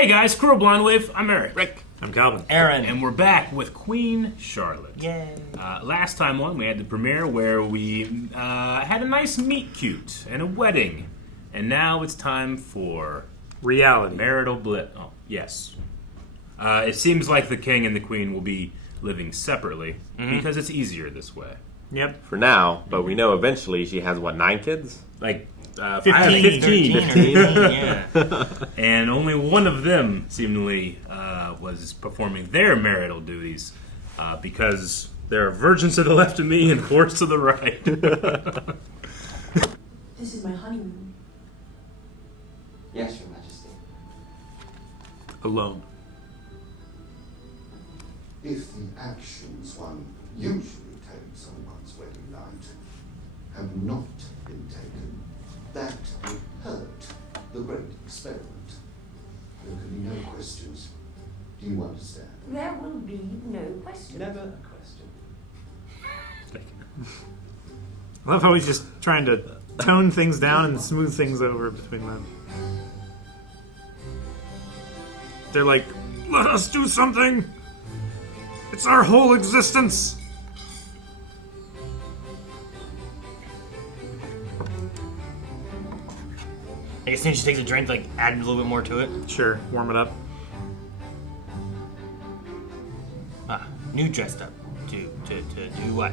Hey guys, Crow Blondwave. I'm Eric. Rick. I'm Calvin. Aaron. And we're back with Queen Charlotte. Yay. Last time on, we had the premiere where we had a nice meet cute and a wedding. And now it's time for... Reality. Marital bliss. Oh, yes. It seems like the king and the queen will be living separately because it's easier this way. Yep. For now, but we know eventually she has, 9 kids? Like, 15. 15. Yeah. And only one of them, seemingly, was performing their marital duties because there are virgins to the left of me and whores to the right. This is my honeymoon. Yes, Your Majesty. Alone. If the actions one usually takes on one's wedding night have not been taken, that would hurt the great experiment. There can be no questions. Do you understand? There will be no question. Never a question. I love how he's just trying to tone things down and smooth things over between them. They're like, let us do something! It's our whole existence! I guess as soon as she takes a drink, like, add a little bit more to it. Sure, warm it up. New dressed up. To do what?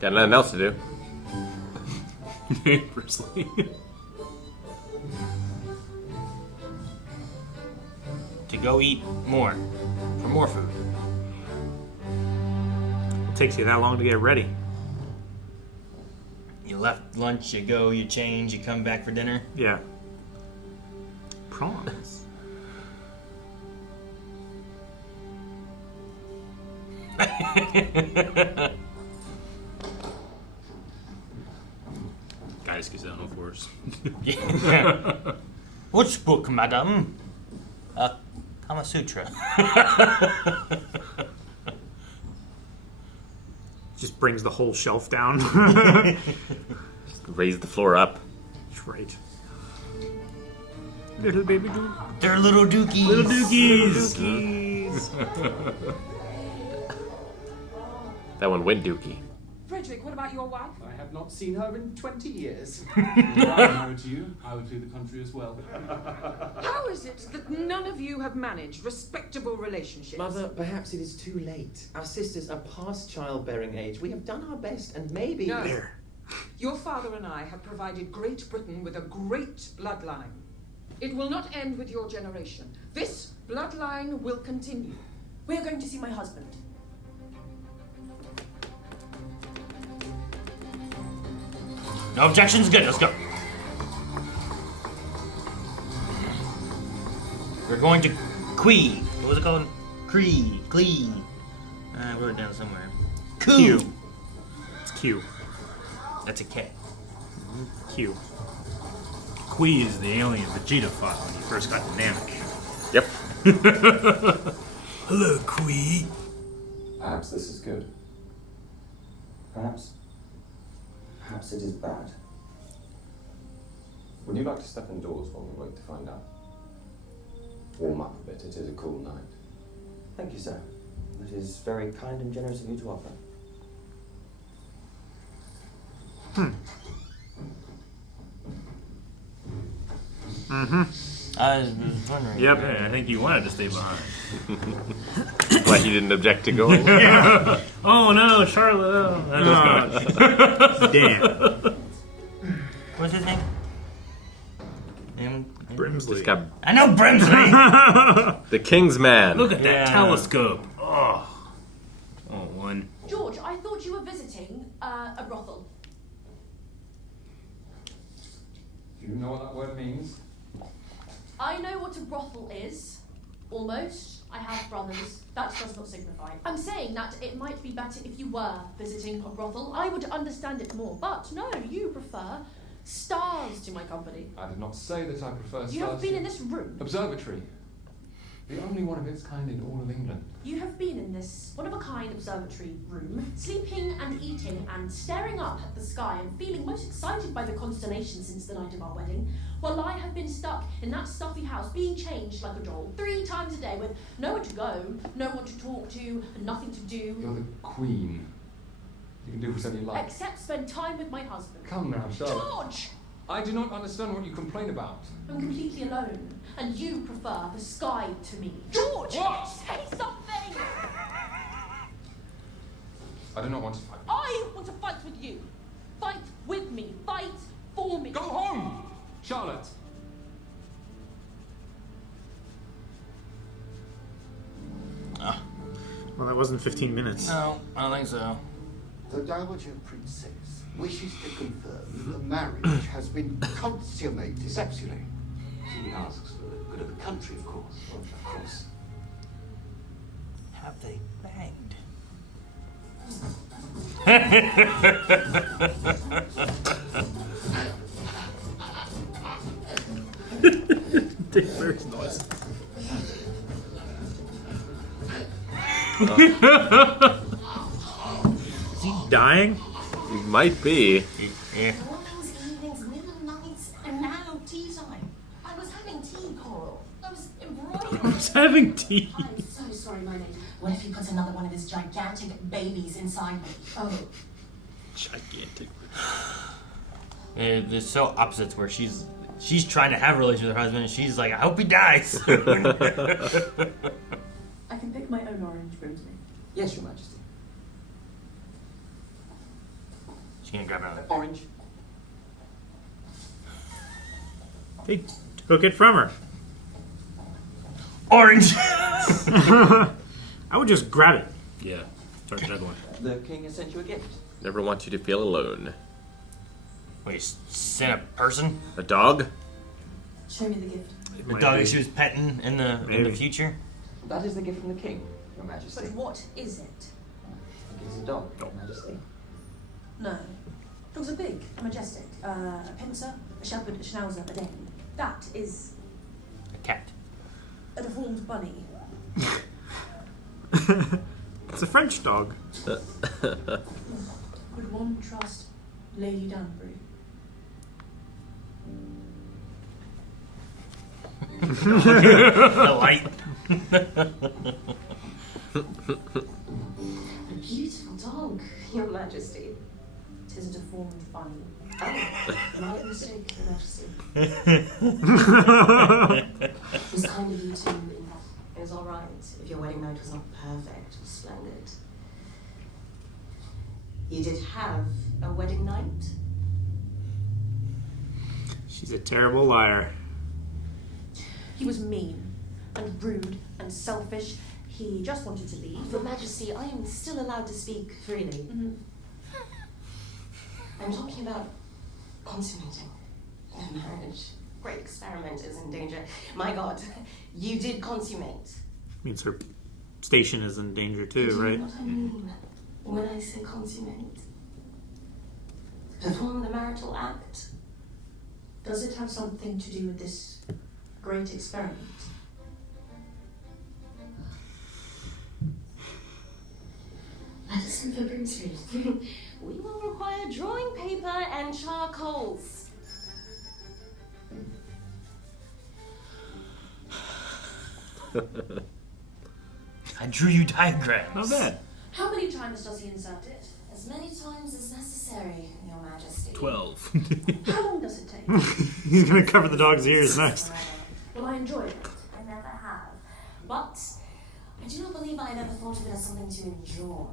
Got nothing else to do. Bruce Lee. To go eat more. For more food. It takes you that long to get ready. You left lunch, you go, you change, you come back for dinner. Yeah. Prawns. Guys, get down, of course. Yeah. Which book, madam? Kama Sutra. Just brings the whole shelf down. Raise the floor up. That's right. Little baby doo. They're little dookies. Little dookies. That one went dookie. Frederick, what about your wife? I have not seen her in 20 years. If I married you, I would flee the country as well. How is it that none of you have managed respectable relationships? Mother, perhaps it is too late. Our sisters are past childbearing age. We have done our best, and maybe... No. There. Your father and I have provided Great Britain with a great bloodline. It will not end with your generation. This bloodline will continue. We're going to see my husband. No objections? Good, let's go. We're going to Quee. What was it called? Clee. I wrote it down somewhere. Q. It's Q. That's a K. Q. Quee is the alien Vegeta fought when he first got to Namek. Yep. Hello, Quee. Perhaps this is good. Perhaps it is bad. Would you like to step indoors while we wait to find out? Warm up a bit, it is a cool night. Thank you, sir. That is very kind and generous of you to offer. I was wondering. Yep. Yeah, I think you wanted to stay behind. Like you didn't object to going. Oh no, Charlotte. Oh, Damn. What's his name? Brimsley. Just got I know Brimsley! the King's Man. Look at that Yeah. telescope. Oh. One. George, I thought you were visiting a brothel. Do you know what that word means? I know what a brothel is. Almost. I have brothers. That does not signify. I'm saying that it might be better if you were visiting a brothel. I would understand it more. But no, you prefer stars to my company. I did not say that I prefer stars. You have been in this room. Observatory. The only one of its kind in all of England. You have been in this one-of-a-kind observatory room, sleeping and eating and staring up at the sky and feeling most excited by the constellations since the night of our wedding, while I have been stuck in that stuffy house being changed like a doll 3 times a day with nowhere to go, no one to talk to, and nothing to do. You're the queen. You can do whatever you like. Except spend time with my husband. Come now, Charlotte. George! I do not understand what you complain about. I'm completely alone, and you prefer the sky to me. George! What? Say something! I do not want to fight. I want to fight with you. Fight with me. Fight for me. Go home, Charlotte. Well, that wasn't 15 minutes. No, I don't think so. The Dowager Princess wishes to confirm the marriage has been consummated. Sexually. She asks for the good of the country, of course. Of course. Have they banged? Dick Bear's noise. Is he dying? You might be. Yeah. Mornings, evenings, middle nights, and now tea time. I was having tea, Coral. I was embroidering. He's having tea. I'm so sorry, my lady. What if he puts another one of his gigantic babies inside me? Oh. Gigantic. They're so opposites where she's trying to have a relationship with her husband and she's like, I hope he dies. I can pick my own orange, Brimsley. Yes, Your Majesty. She's gonna grab another. Orange. They took it from her. Orange! I would just grab it. Yeah. Start juggling. The king has sent you a gift. Never want you to feel alone. Wait, sent a person? A dog? Show me the gift. The dog that she was petting in the Maybe. future? That is the gift from the king, Your Majesty. But what is it? It's a dog, Your Majesty. No. Dogs are big, majestic. A pincer, a shepherd, a schnauzer, a dane. That is A cat. a deformed bunny. It's a French dog. Would one trust Lady Danbury? The light. A beautiful dog, Your Majesty. 'Tis a deformed bunny. Oh, my mistake, Your Majesty. It was kind of you to invite. It was all right if your wedding night was not perfect or splendid. You did have a wedding night? She's a terrible liar. He was mean and rude and selfish. He just wanted to leave. Your Majesty, I am still allowed to speak freely. I'm talking about consummating a marriage. Great experiment is in danger. My God, you did consummate. Means her station is in danger too, Do you right? know what I mean when I say consummate? Perform the marital act. Does it have something to do with this great experiment? Medicine for Brimsley. We will require drawing paper and charcoals. I drew you diagrams. Not bad. How many times does he insert it? As many times as necessary, Your Majesty. 12. How long does it take? He's gonna cover the dog's ears next. Will I enjoy it? I never have. But I do not believe I have ever thought of it as something to enjoy.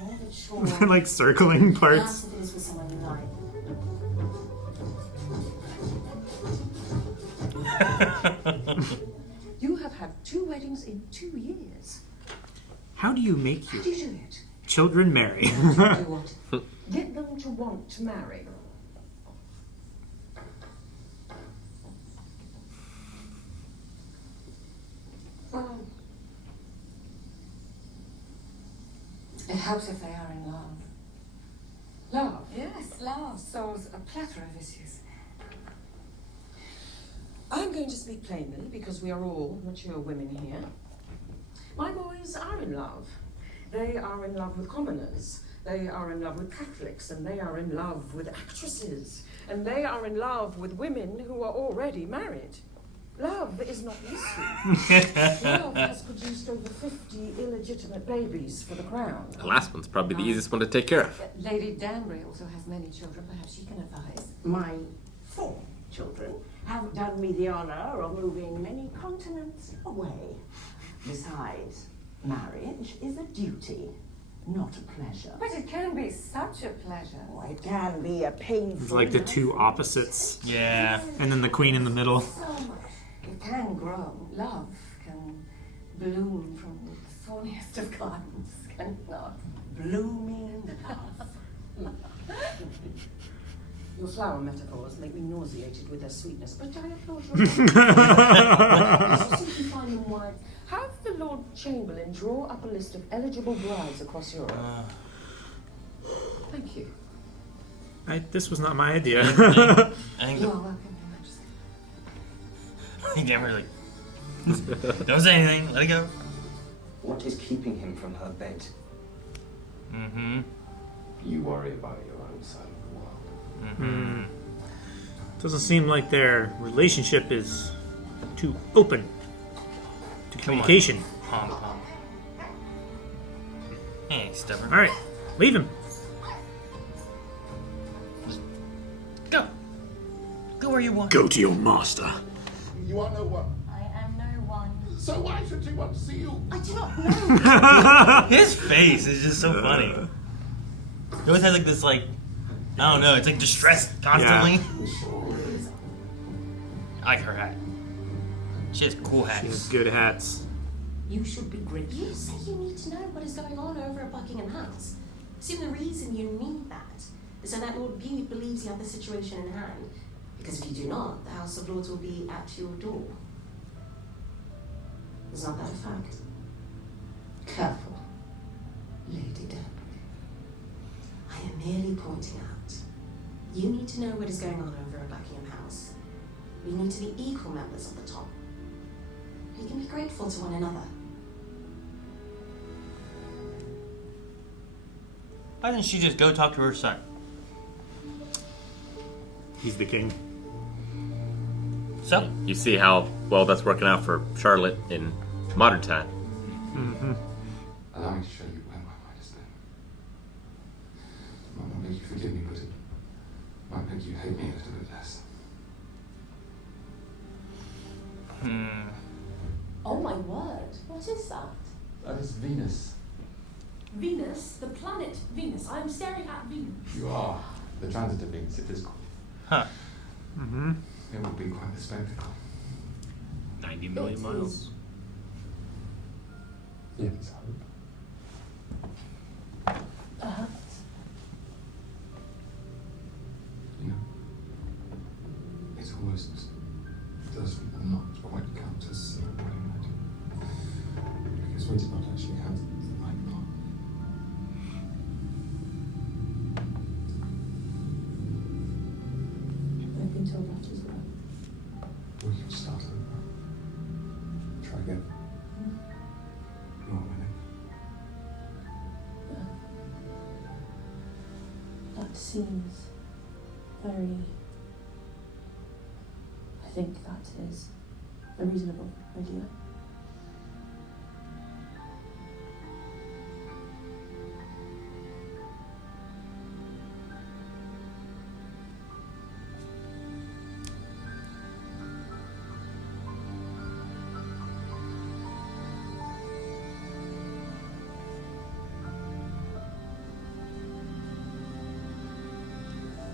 More of a chore. Like circling Perhaps parts. if it is with someone you like. You have had 2 weddings in 2 years. How do you make How your do you do it? children marry? Do what? Get them to want to marry. It helps if they are in love. Love? Yes, love solves a plethora of issues. I'm going going to speak plainly because we are all mature women here. My boys are in love. They are in love with commoners. They are in love with Catholics, and they are in love with actresses, and they are in love with women who are already married. Love is not the issue. Love has produced over 50 illegitimate babies for the crown. The last one's probably the easiest one to take care of. Lady Danbury also has many children. Perhaps she can advise. My 4 children have done me the honor of moving many continents away. Besides, marriage is a duty, not a pleasure. But it can be such a pleasure. Oh, it can be a painful. It's like the two opposites. Yeah. And then the queen in the middle. So much. It can grow. Love can bloom from the thorniest of gardens, can it not? Blooming love. Your flower metaphors make me nauseated with their sweetness, but I applaud your simply finding wives. Have the Lord Chamberlain draw up a list of eligible brides across Europe. Thank you. This was not my idea. I think You are welcome, Your Majesty. I think Amber's like, don't say anything, let it go. What is keeping him from her bed? Mm-hmm. You worry about your own side of the world. Mm-hmm. Doesn't seem like their relationship is too open to communication. Pom pom. Hey, stubborn. All right, leave him. Go. Go where you want. Go to your master. You are no one. I am no one. So why should she want to see you? I do not know. His face is just so funny. He always has like this I don't know, it's like distressed constantly. I like her hat. She has cool hats. She has good hats. You should be grateful. You say you need to know what is going on over at Buckingham House. Assume the reason you need that is so that Lord Bute believes you have the situation in hand. Because if you do not, the House of Lords will be at your door. Is not that a fact? Careful, Lady Danbury. I am merely pointing out. You need to know what is going on over at Buckingham House. We need to be equal members of the top. We can be grateful to one another. Why didn't she just go talk to her son? He's the king. So? You see how well that's working out for Charlotte in modern time. Mm-hmm. Allow me to show you where my mind has been. It might not make you forgive me, but it might make you hate me a little bit less. Oh my word, what is that? That is Venus. Venus, the planet Venus. I'm staring at Venus. You are. The transit of Venus, it is cool. Huh. Mm-hmm. It will be quite a spectacle. 90 million miles. Yes, I hope. Perhaps. You know, it almost does not quite count as a wedding night. Because we did not actually have the night long. I've been told that as well. We can start over. Try again. Not winning. That seems very... I think that is a reasonable idea.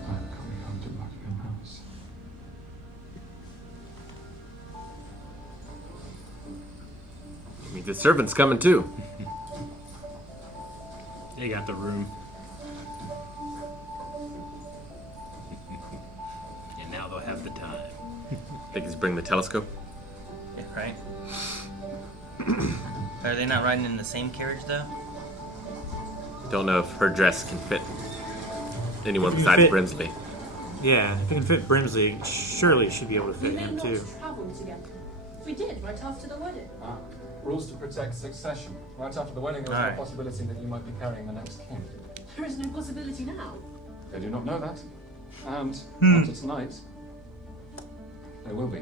I'm coming home to Buckingham House. I mean, the servant's coming too. They got the room. And now they'll have the time. Think he's bringing the telescope? Yeah, right? Are they not riding in the same carriage though? Don't know if her dress can fit anyone If it can besides fit- Brimsley. Yeah, if it can fit Brimsley, surely it should be able to fit We may him not too. travel together. We did, right after the wedding. Rules to protect succession. Right after the wedding, there's no possibility that you might be carrying the next king. There is no possibility now. They do not know that. And after tonight, there will be.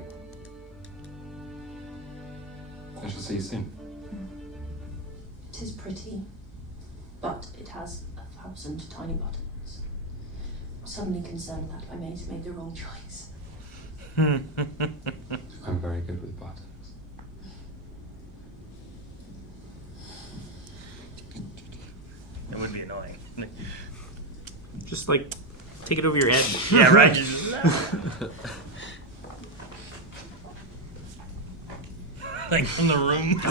I shall see you soon. It is pretty, but it has 1,000 tiny buttons. I'm suddenly concerned that I may have made the wrong choice. I'm very good with buttons. It would be annoying. Just like take it over your head. Yeah, right. Like from the room.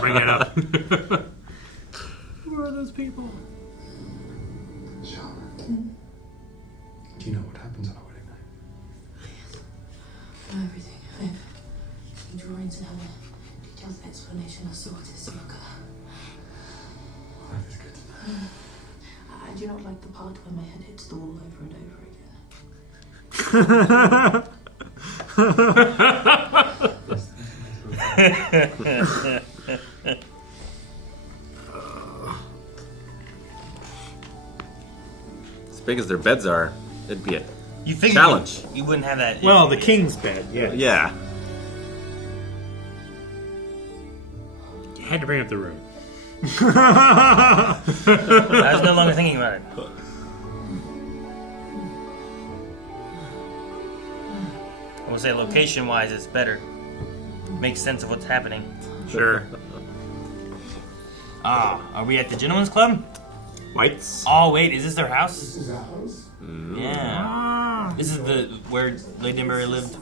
Bring it up. Who are those people? Charlotte, do you know what happens on our wedding night? Everything. I have seen drawings and have a detailed explanation as to what is to occur. That is good. I do not like the part where my head hits the wall over and over again. As big as their beds are, it'd be a You figure challenge. you wouldn't have that. Well, the king's bed, yeah. Yeah. You had to bring up the room. I was no longer thinking about it. I will say location-wise, it's better. Makes sense of what's happening. Sure. Are we at the Gentleman's Club? Whites. Oh wait, is this their house? This is our house. Yeah. This is the where Lady Mary lived.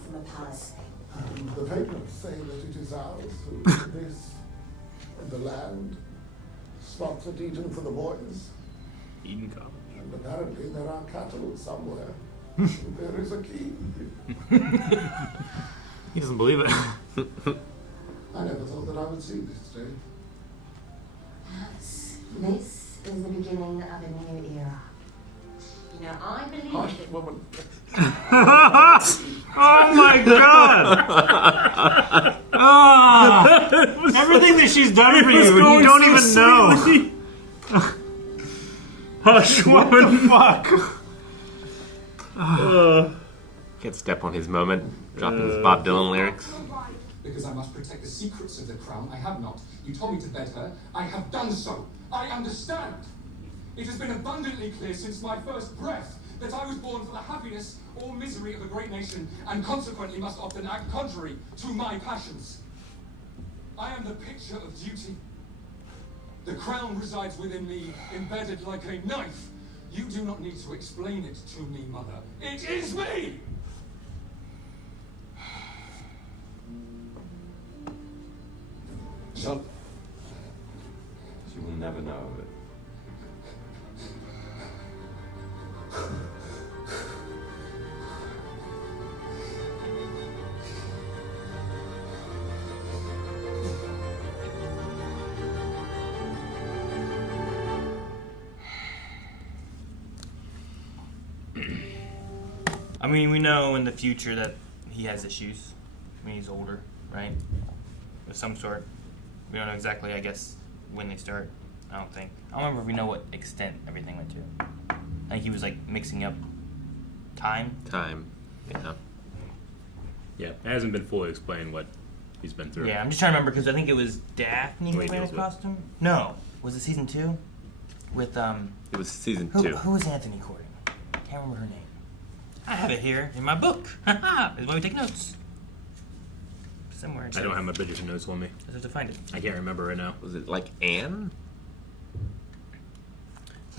The papers say that it is ours. This and the land. Spots at Eton for the boys. Eden College. And apparently there are cattle somewhere. There is a key. He doesn't believe it. I never thought that I would see this day. Yes, this is the beginning of a new era. You know, I believe Hush, that... woman. Oh my god! Everything that she's done for you, you don't even know. Hush, what the fuck? Can't step on his moment, dropping his Bob Dylan lyrics. Because I must protect the secrets of the crown. I have not. You told me to bed her. I have done so. I understand. It has been abundantly clear since my first breath that I was born for the happiness or misery of a great nation, and consequently must often act contrary to my passions. I am the picture of duty. The crown resides within me, embedded like a knife. You do not need to explain it to me, mother. It is me! Shut. She will never know of it. I mean, we know in the future that he has issues when he's older, right? Of some sort. We don't know exactly, I guess, when they start. I don't think. I don't remember if we know what extent everything went to. I think he was like mixing up time. Time. Yeah. Yeah, it hasn't been fully explained what he's been through. Yeah, I'm just trying to remember because I think it was Daphne who Who he ran deals with. across him. No, was it season 2? With It was season who 2. who was Anthony courting? Can't remember her name. I have it here in my book. Haha! Is why we take notes. Somewhere. I don't have my Bridgerton notes on me. I have to find it. I can't remember right now. Was it like Anne?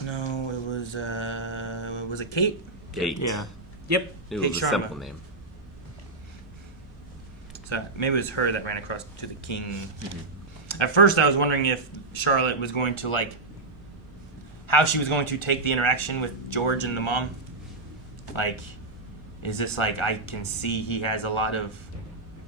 No, it was it Kate? Kate. Yeah. Yep. It Kate was a Sharma. simple name. So maybe it was her that ran across to the king. At first, I was wondering if Charlotte was going to how she was going to take the interaction with George and the mom. Like, is this like I can see he has a lot of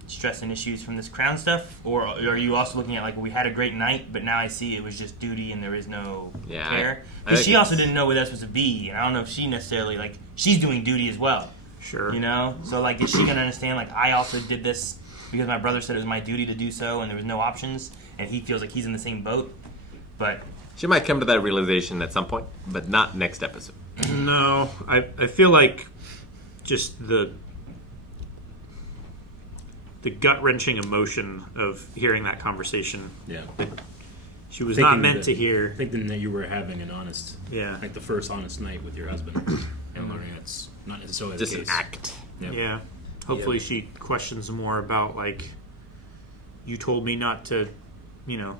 stress and issues from this crown stuff, or are you also looking at like we had a great night, but now I see it was just duty and there is no care? I Because think she also didn't know what that was supposed to be, and I don't know if she necessarily she's doing duty as well. Sure. You know? So, like, is she going to understand, like, I also did this because my brother said it was my duty to do so and there was no options, and he feels like he's in the same boat? But She might come to that realization at some point, but not next episode. No, I feel like just the gut-wrenching emotion of hearing that conversation. Yeah. That she was not meant to hear. Thinking that you were having an honest, Yeah. like the first honest night with your husband, and learning that's not necessarily Just the an case. act. Yep. Yeah. Hopefully she questions more about, like, you told me not to, you know,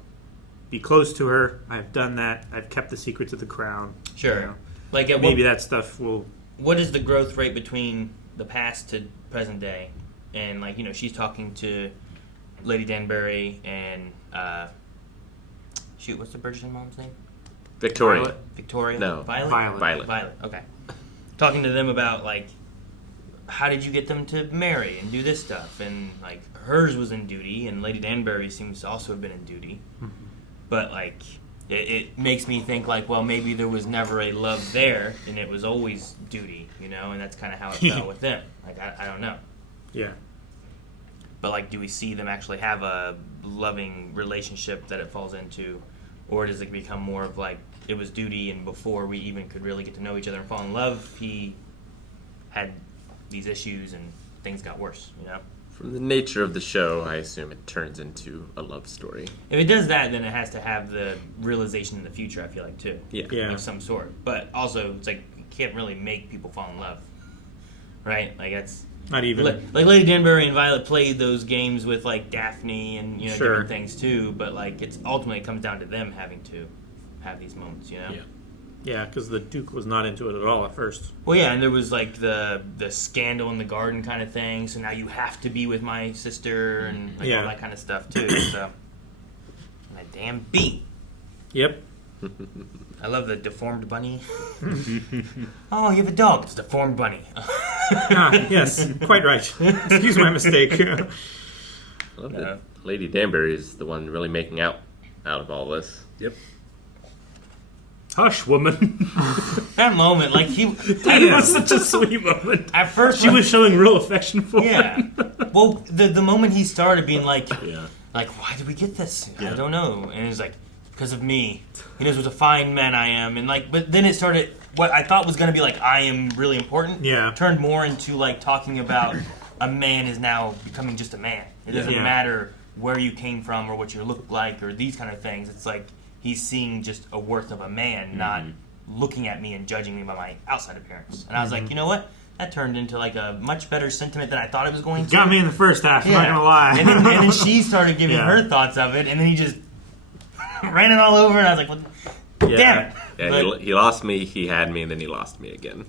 be close to her. I've done that. I've kept the secrets of the crown. Sure. You know, like, at maybe that stuff will... What is the growth rate between the past to present day? And, like, you know, she's talking to Lady Danbury and, shoot, what's the Bridgerton mom's name? Victoria. Violet? Victoria? No. Violet? Violet. Okay. Talking to them about, like, how did you get them to marry and do this stuff? And, like, hers was in duty, and Lady Danbury seems to also have been in duty. But, like, it makes me think, like, well, maybe there was never a love there, and it was always duty, you know? And that's kind of how it felt with them. Like, I don't know. Yeah. But, like, do we see them actually have a loving relationship that it falls into? Or does it become more of, like, it was duty, and before we even could really get to know each other and fall in love, he had these issues and things got worse, you know? From the nature of the show, I assume it turns into a love story. If it does that, then it has to have the realization in the future, I feel like, too. Yeah. Of some sort. But also, it's like, you can't really make people fall in love. Right? Like, that's... Not even... Like Lady Danbury and Violet played those games with, like, Daphne and, you know, Sure. different things, too. But, like, it's ultimately it comes down to them having to have these moments, you know? Yeah. Yeah, because the Duke was not into it at all at first. Well, yeah, and there was, like, the scandal in the garden kind of thing, so now you have to be with my sister and, like, all that kind of stuff, too, so... And that damn bee! Yep. I love the Deformed Bunny. Oh, you have a dog. It's a Deformed Bunny. Yes, quite right. Excuse my mistake. I love that Lady Danbury is the one really making out of all this. Yep. Hush, woman. That moment, like, That was such a sweet moment. At first, she was showing real affection for him. Well, the moment he started being like, Yeah. like, why did we get this? Yeah. I don't know. And he's like, because of me. He knows what a fine man I am. And, like, but then it started, what I thought was going to be like, I am really important. Yeah. Turned more into, like, talking about a man is now becoming just a man. It doesn't Yeah. matter where you came from or what you look like or these kind of things. It's like he's seeing just a worth of a man, not looking at me and judging me by my outside appearance. And I was like, you know what? That turned into, like, a much better sentiment than I thought it was going to. Got me in the first half, I'm not going to lie. And then she started giving her thoughts of it, and then he just ran it all over, and I was like, well, damn it. Yeah, But- he lost me, he had me, and then he lost me again.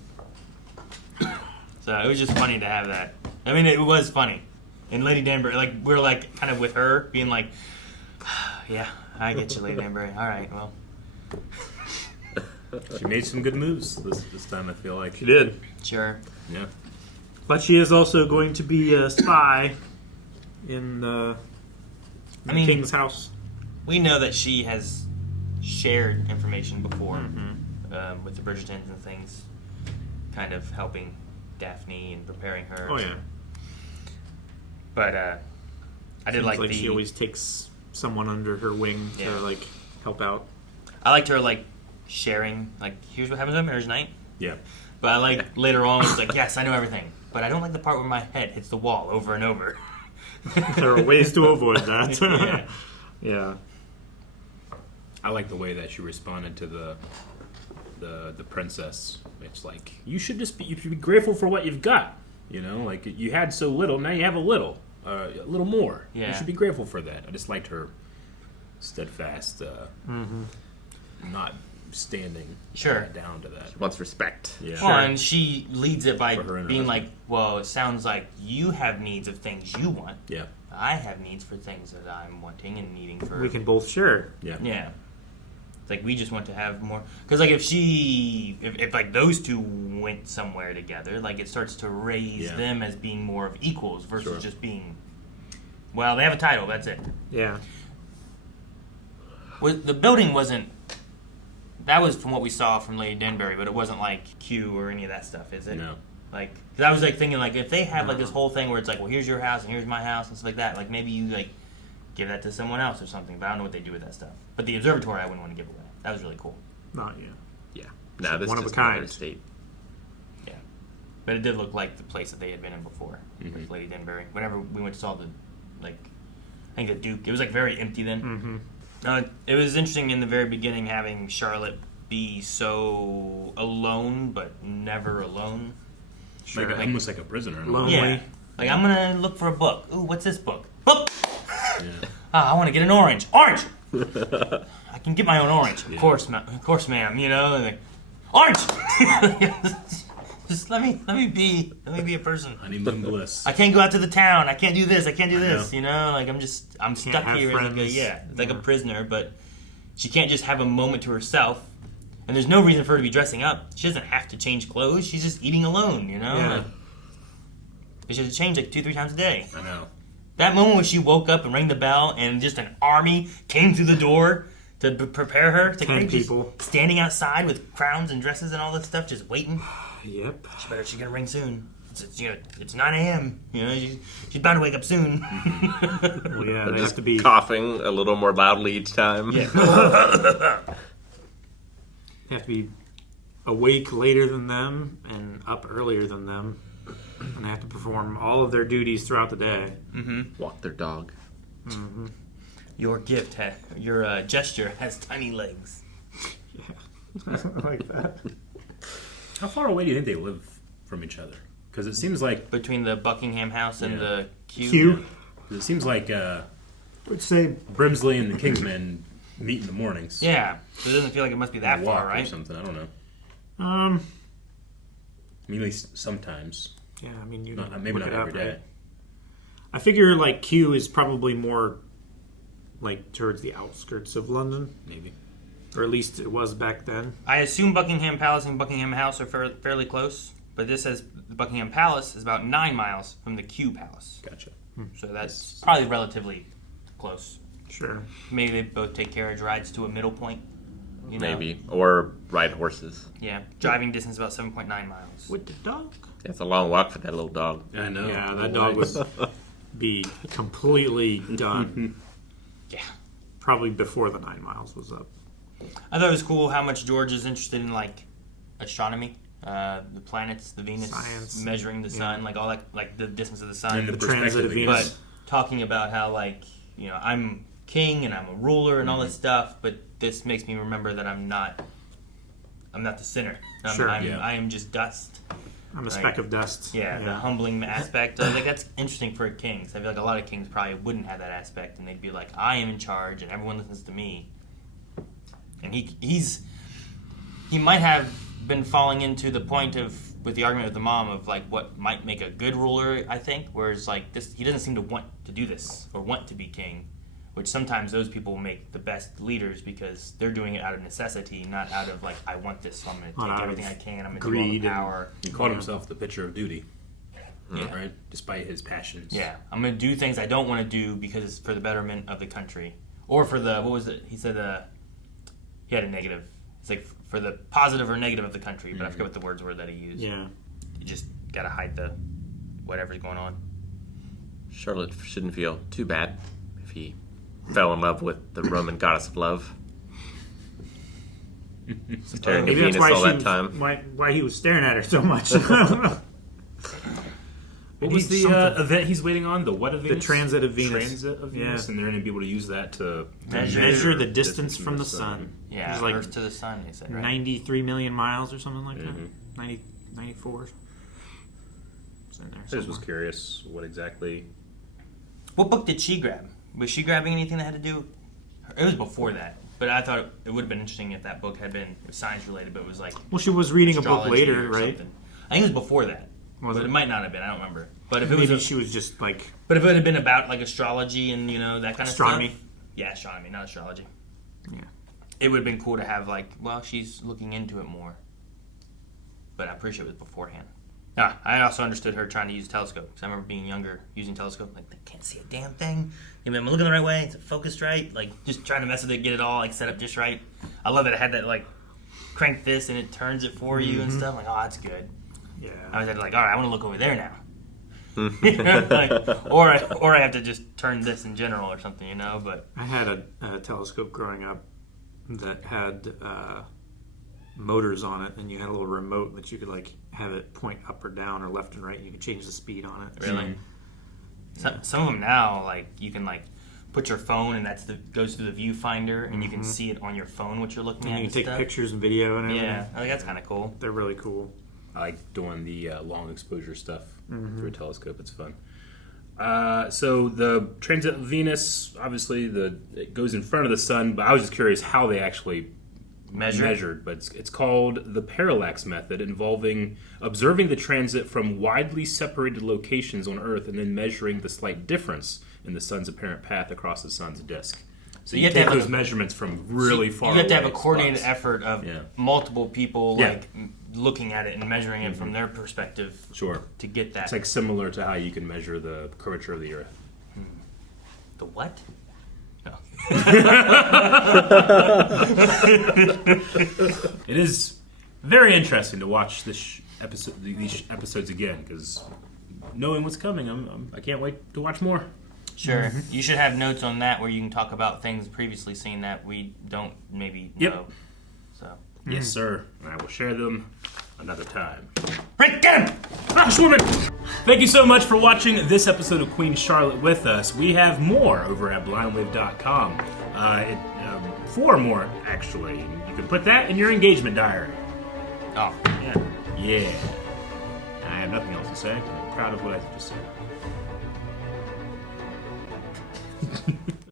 So it was just funny to have that. I mean, it was funny. And Lady Danbury, like, we're, like, kind of with her, being like, yeah, I get you, Lady Danbury. All right, well. She made some good moves this time, I feel like. She did. Sure. Yeah. But she is also going to be a spy in the king's house. We know that she has shared information before with the Bridgertons and things, kind of helping Daphne and preparing her. Oh, yeah. But I did Seems like she always takes someone under her wing to, like, help out. I liked her, like, sharing, like, here's what happens on marriage night. Yeah. But I like later on, it's like, yes, I know everything. But I don't like the part where my head hits the wall over and over. There are ways to avoid that. Yeah. Yeah. I like the way that she responded to the princess. It's like, you should be grateful for what you've got. You know, like, you had so little, now you have a little more. Yeah. You should be grateful for that. I just liked her steadfast, not standing down to that. She wants respect. Yeah. Well, and she leads it by For her and her being husband. like, well, it sounds like you have needs of things you want. Yeah. I have needs for things that I'm wanting and needing for... We can both share. Yeah. Yeah. It's like, we just want to have more... Because, like, if like, those two went somewhere together, like, it starts to raise them as being more of equals versus just being... Well, they have a title, that's it. Yeah. The building wasn't... That was from what we saw from Lady Danbury, but it wasn't like Q or any of that stuff, is it? No. Like, cause I was like thinking like if they have like this whole thing where it's like, well, here's your house and here's my house and stuff like that. Like maybe you like give that to someone else or something. But I don't know what they do with that stuff. But the observatory I wouldn't want to give away. That was really cool. Not yet. Yeah. No, this one is of a just another kind. state. Yeah, but it did look like the place that they had been in before with Lady Danbury. Whenever we went to saw the like, I think the Duke. It was like very empty then. It was interesting in the very beginning having Charlotte be so alone, but never alone. Sure. Like almost like a prisoner. Lonely. Yeah. Like, I'm gonna look for a book. Ooh, what's this book? Book! I want to get an orange. Orange! I can get my own orange. Of course, ma'am. You know, like, orange! Just let me be a person. Honeymoon Bliss. I can't go out to the town. I can't do this. I can't do this. You know, like I'm stuck have here. friends. Like a prisoner. But she can't just have a moment to herself. And there's no reason for her to be dressing up. She doesn't have to change clothes. She's just eating alone. You know. Yeah. Like, she has to change like 2-3 times a day. I know. That moment when she woke up and rang the bell and just an army came through the door to prepare her. To 10 people. Standing outside with crowns and dresses and all that stuff, just waiting. Yep. She's gonna ring soon. It's 9 a.m. You know, she's bound to wake up soon. Well, yeah, they Just have to be coughing a little more loudly each time. Yeah. They have to be awake later than them and up earlier than them, and they have to perform all of their duties throughout the day. Walk their dog. Your gift, your gesture has tiny legs. I like that. How far away do you think they live from each other? Because it seems like Between the Buckingham House and the Kew. Q. it seems like Would say Brimsley and the Kingsmen meet in the mornings. Yeah, so it doesn't feel like it must be that Walk far, or right? something. I don't know. um. I mean, at least sometimes. Yeah, I mean, you Not, can maybe look not it up, every day. right? I figure like Q is probably more like towards the outskirts of London, Maybe. or at least it was back then. I assume Buckingham Palace and Buckingham House are fairly close, but this says the Buckingham Palace is about 9 miles from the Kew Palace. Gotcha. So that's probably relatively close. Sure. Maybe they both take carriage rides to a middle point. You know? Maybe. Or ride horses. Yeah. Driving distance about 7.9 miles. With the dog. It's a long walk for that little dog. I know. Yeah, that dog would be completely done. Yeah. Probably before the 9 miles was up. I thought it was cool how much George is interested in, like, astronomy. The planets, the Venus, Science. measuring the sun, like all that, like the distance of the sun. And The perspective transit of again. Venus. But talking about how, like, you know, I'm king and I'm a ruler and all this stuff, but this makes me remember that I'm not the sinner. Sure. I am just dust. I'm a speck of dust. Yeah, the humbling aspect. Like, that's interesting for a king. 'Cause I feel like a lot of kings probably wouldn't have that aspect, and they'd be like, I am in charge and everyone listens to me. And he might have been falling into the point of, with the argument with the mom, of like what might make a good ruler, I think, whereas like this, he doesn't seem to want to do this or want to be king, which sometimes those people make the best leaders because they're doing it out of necessity, not out of like, I want this, so I'm going to Not take out everything of I can, I'm going to do greed all the and- power. He called himself the picture of duty. Yeah. Right? Despite his passions. Yeah, I'm going to do things I don't want to do because it's for the betterment of the country. Or for the, what was it? He said he had a negative. It's like for the positive or negative of the country, but I forget what the words were that he used. Yeah. You just got to hide the whatever's going on. Charlotte shouldn't feel too bad if he fell in love with the Roman goddess of love. Staring at Maybe that's Venus why all she that was, time. why he was staring at her so much. What was the event he's waiting on? The what of Venus? The transit of Venus. Transit of Venus, Yeah. and they're going to be able to use that to Measure the distance from the sun. Yeah, It's like Earth to the sun, they said, right? 93 million miles or something like that. 90, 94. It's in there I just was somewhere. curious what exactly. What book did she grab? Was she grabbing anything that had to do? It was before that, but I thought it would have been interesting if that book had been science related, but it was like. Well, she was reading a book astrology later, or right? something. I think it was before that. Was But it? it might not have been. I don't remember. But if it Maybe was, she was just like but if it had been about like astrology and you know that kind of Astronomy. stuff. Yeah, astronomy, not astrology. Yeah. It would have been cool to have like, well, she's looking into it more. But I'm pretty sure it was beforehand. I also understood her trying to use a telescope because I remember being younger using a telescope. Like, they can't see a damn thing. I mean, am I looking the right way? Is it focused right? Like, just trying to mess with it, get it all like set up just right. I love that it had that like crank this and it turns it for you and stuff. Like, oh, that's good. Yeah. I was like, all right, I want to look over there now. Like, or I have to just turn this in general or something, But I had a telescope growing up that had motors on it, and you had a little remote that you could like have it point up or down or left and right. And you could change the speed on it. Really? Some of them now, like you can like put your phone, and goes through the viewfinder, and you can see it on your phone what you're looking at. And you can take stuff. pictures and video and everything. Yeah, I think that's kind of cool. They're really cool. I like doing the long exposure stuff through a telescope. It's fun. So the transit of Venus, obviously, it goes in front of the sun. But I was just curious how they actually measured. But it's called the parallax method, involving observing the transit from widely separated locations on Earth and then measuring the slight difference in the sun's apparent path across the sun's disk. So you have to take those measurements from really far away. You have to have a coordinated spots. effort of multiple people looking at it and measuring it from their perspective. Sure. To get that. It's like similar to how you can measure the curvature of the Earth. The what? No. It is very interesting to watch these episodes again, because knowing what's coming, I can't wait to watch more. Sure. You should have notes on that where you can talk about things previously seen that we don't maybe know. So. Yes, sir. And I will share them another time. Rick, get him! Woman! Thank you so much for watching this episode of Queen Charlotte with us. We have more over at blindwave.com. 4 more, actually. You can put that in your engagement diary. Oh, yeah. Yeah. I have nothing else to say. I'm proud of what I just said.